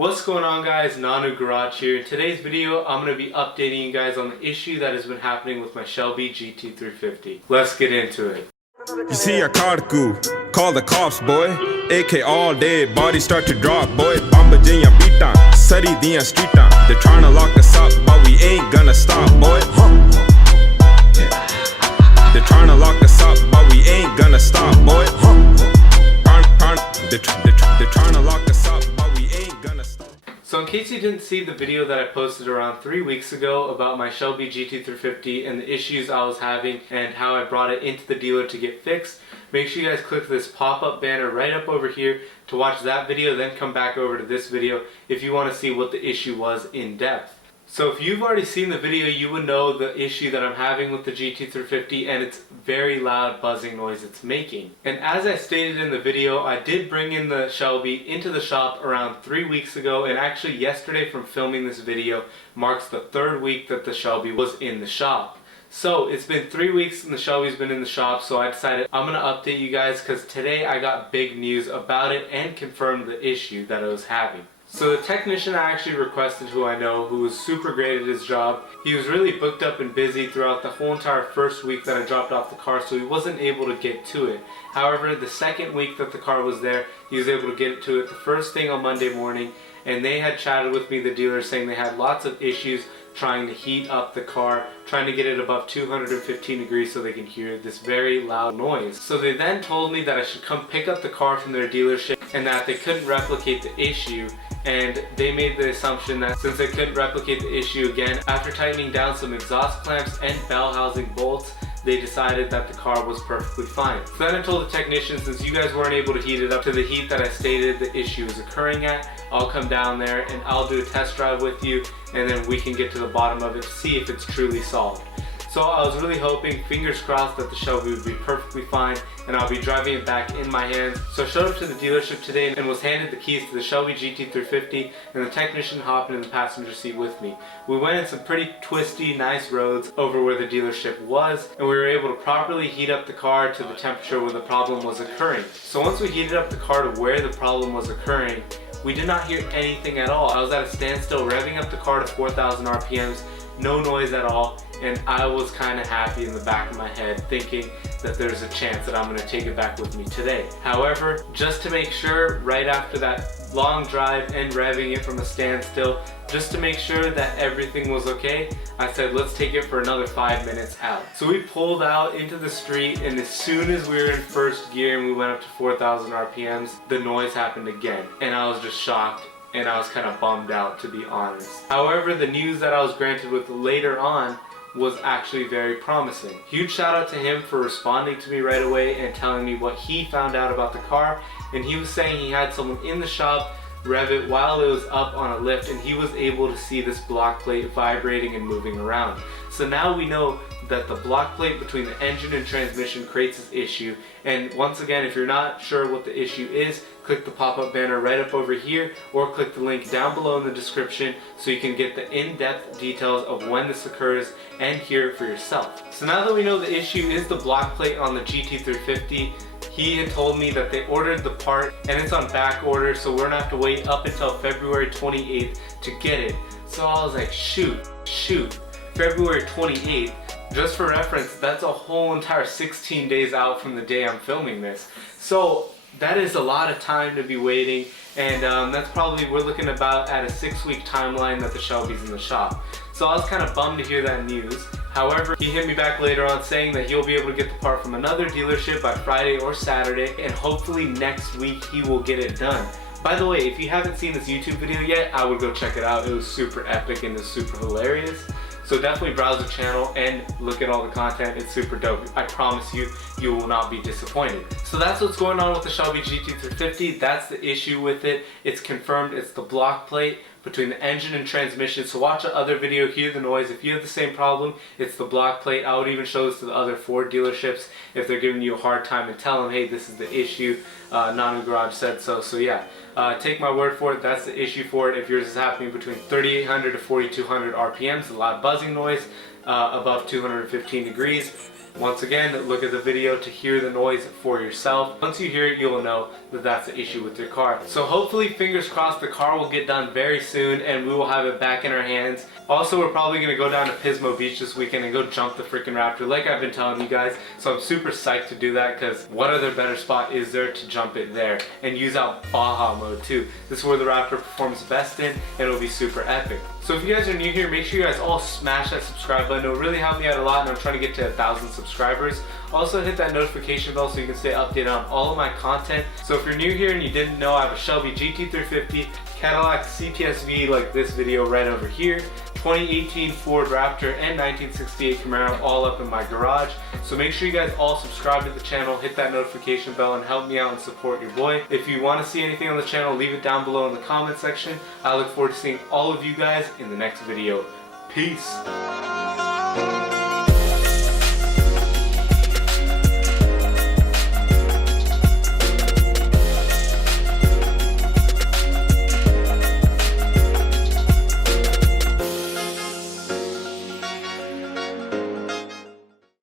What's going on, guys? Nanu Garage here. In today's video, I'm going to be updating you guys on the issue that has been happening with my Shelby Gt350. Let's get into it. You see a car call the cops, boy. AK all day, body start to drop, boy. Bamba jiya beataan, sari diyan streetan. They're trying to lock us up, but we ain't gonna stop, boy. They're trying to lock us up, but we ain't gonna stop, boy. They're trying to lock us up, but we ain't gonna stop. So in case you didn't see the video that I posted around 3 weeks ago about my Shelby Gt350 and the issues I was having and how I brought it into the dealer to get fixed, make sure you guys click this pop-up banner right up over here to watch that video, then come back over to this video if you want to see what the issue was in depth. So if you've already seen the video, you would know the issue that I'm having with the Gt350 and it's very loud buzzing noise it's making. And as I stated in the video, I did bring in the Shelby into the shop around 3 weeks ago, and actually yesterday from filming this video marks the 3rd week that the Shelby was in the shop. So it's been 3 weeks and the Shelby's been in the shop, so I decided I'm going to update you guys because today I got big news about it and confirmed the issue that I was having. So the technician I actually requested, who I know, who was super great at his job, he was really booked up and busy throughout the whole entire first week that I dropped off the car, so he wasn't able to get to it. However, the second week that the car was there, he was able to get to it the first thing on Monday morning, and they had chatted with me, the dealer, saying they had lots of issues trying to heat up the car, trying to get it above 215 degrees so they can hear this very loud noise. So they then told me that I should come pick up the car from their dealership and that they couldn't replicate the issue, and they made the assumption that since they couldn't replicate the issue again, after tightening down some exhaust clamps and bell housing bolts, they decided that the car was perfectly fine. So then I told the technician, since you guys weren't able to heat it up to the heat that I stated the issue is occurring at, I'll come down there and I'll do a test drive with you, and then we can get to the bottom of it to see if it's truly solved. So I was really hoping, fingers crossed, that the Shelby would be perfectly fine and I'll be driving it back in my hands. So I showed up to the dealership today and was handed the keys to the Shelby Gt350, and the technician hopped in the passenger seat with me. We went in some pretty twisty, nice roads over where the dealership was, and we were able to properly heat up the car to the temperature where the problem was occurring. So once we heated up the car to where the problem was occurring, we did not hear anything at all. I was at a standstill revving up the car to 4,000 RPMs, no noise at all, and I was kind of happy in the back of my head thinking that there's a chance that I'm going to take it back with me today. However, just to make sure, right after that long drive and revving it from a standstill, just to make sure that everything was okay, I said let's take it for another 5 minutes out. So we pulled out into the street, and as soon as we were in first gear and we went up to 4,000 RPMs, the noise happened again, and I was just shocked. And I was kind of bummed out, to be honest. However, the news that I was granted with later on was actually very promising. Huge shout out to him for responding to me right away and telling me what he found out about the car. And he was saying he had someone in the shop rev it while it was up on a lift, and he was able to see this block plate vibrating and moving around. So now we know that the block plate between the engine and transmission creates this issue. And once again, if you're not sure what the issue is, click the pop-up banner right up over here, or click the link down below in the description so you can get the in-depth details of when this occurs and hear it for yourself. So now that we know the issue is the block plate on the Gt350, he had told me that they ordered the part and it's on back order, so we're gonna have to wait up until February 28th to get it. So I was like, shoot, February 28th. Just for reference, that's a whole entire 16 days out from the day I'm filming this. So that is a lot of time to be waiting, and that's probably, we're looking about at a 6-week timeline that the Shelby's in the shop. So I was kind of bummed to hear that news. However, he hit me back later on saying that he'll be able to get the part from another dealership by Friday or Saturday, and hopefully next week he will get it done. By the way, if you haven't seen this YouTube video yet, I would go check it out. It was super epic and it was super hilarious. So definitely browse the channel and look at all the content. It's super dope. I promise you, you will not be disappointed. So that's what's going on with the Shelby Gt350. That's the issue with it. It's confirmed it's the block plate between the engine and transmission. So watch the other video, hear the noise. If you have the same problem, it's the block plate. I would even show this to the other Ford dealerships if they're giving you a hard time, and tell them, hey, this is the issue. Nanu Garage said so. So yeah, take my word for it. That's the issue for it. If yours is happening between 3,800 to 4,200 RPMs, a lot of buzzing noise above 215 degrees, Once again, look at the video to hear the noise for yourself. Once you hear it, you'll know that that's the issue with your car. So hopefully, fingers crossed, the car will get done very soon and we will have it back in our hands. Also, we're probably going to go down to Pismo Beach this weekend and go jump the freaking Raptor like I've been telling you guys. So I'm super psyched to do that because what other better spot is there to jump it there and use out Baja mode too. This is where the Raptor performs best in and it'll be super epic. So if you guys are new here, make sure you guys all smash that subscribe button. It'll really help me out a lot and I'm trying to get to 1,000 subscribers. Also hit that notification bell so you can stay updated on all of my content. So if you're new here and you didn't know, I have a Shelby Gt350, Cadillac CTS-V like this video right over here, 2018 Ford Raptor and 1968 Camaro all up in my garage. So make sure you guys all subscribe to the channel, hit that notification bell and help me out and support your boy. If you want to see anything on the channel, leave it down below in the comment section. I look forward to seeing all of you guys in the next video. Peace.